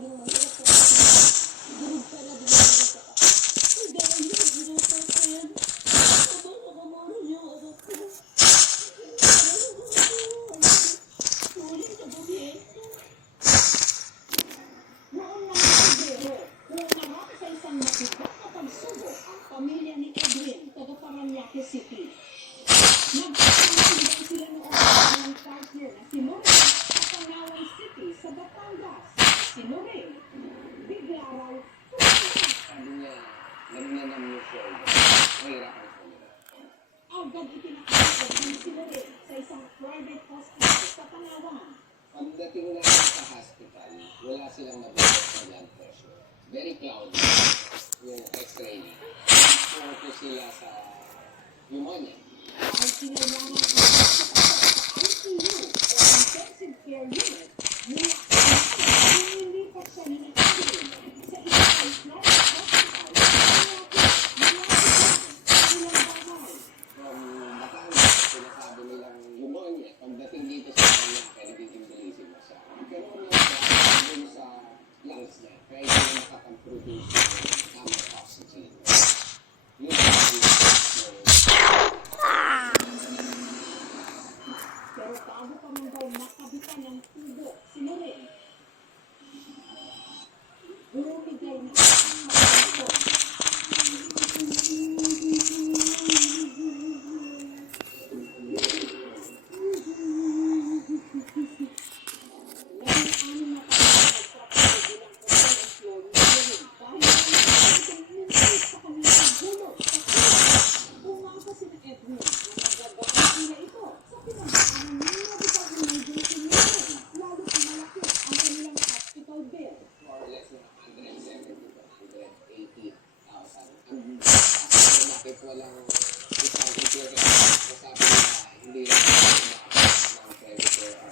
naging mahirap po kasi durog ka na dinalaman ka pa. Ay, dahil yun, ginagawa ko yan. Aba, nakamaro niya ang anak ko. Sulit sa gobyerno. Noong mga Pebrero, humarap sa isang mabigat na pagsubok ang pamilya ni Edwin, taga Parañaque City. Nagkakaroon sila noong ng partner na si Morel sa Pangawan City sa Batangas. Si Morel, bigla raw tumakas. Sabi niya, nagnanam niyo siya. Mahirapan siya nila. Agad itinakot ng si Morel sa isang private hospital sa Pangawan. Pagdating na sa hospital, wala silang nabigay sa blood pressure. Very cloudy. Yung x-ray. Puro sila sa pneumonia. Ang kinailangan ng sa ICU o intensive care unit mula nilipat siya ni Edwin sa isang private hospital malapit ilang bahay. From Batangas, sinasabi nilang pneumonia. Pagdating dito sa kanya, kaya nagiging na siya. Nagkaroon niya siya dun sa lungs niya. Kaya hindi na makapag-produce ng tamang oxygen. Yun Pero bago pa man daw makabitan ng tubo si Morel, bumigay na ang mga walang isang computer sabi nila hindi lang ng predator or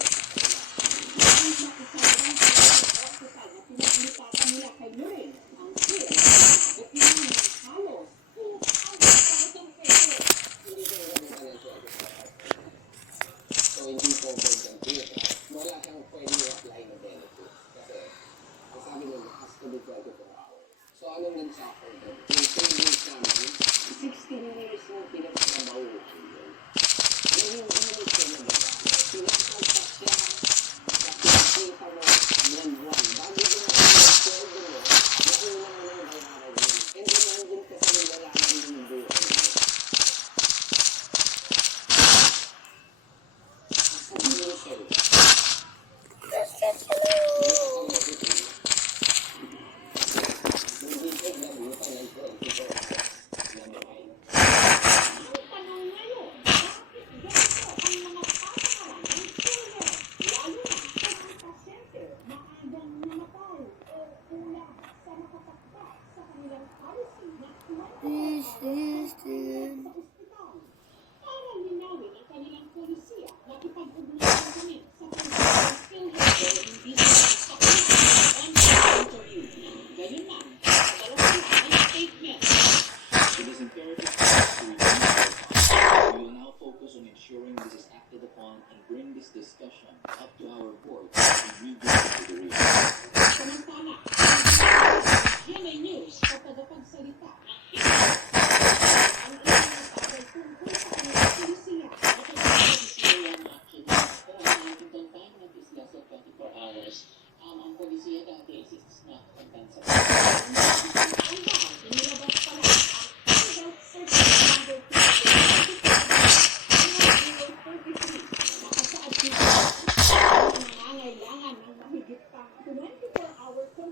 so hindi covered ng theater. Wala kang pwede apply na benefit kasi sabi nila has to be 24 hours. So anong nag-suffer doon? Yung savings namin 16 years na pinagtrabaho yun. Yung ulit siya na ba? Pinagsalpak siya sa pinakita mo buwan-buwan. Bago yun ang pinagsalpak mo, nakuha mo ng bayaran yun. And then nandun ka sa nilalaman ng buwan. Sabi mo sa'yo. Discussion up to our board and reconsideration. Samantala, GMA News o tagapagsalita ng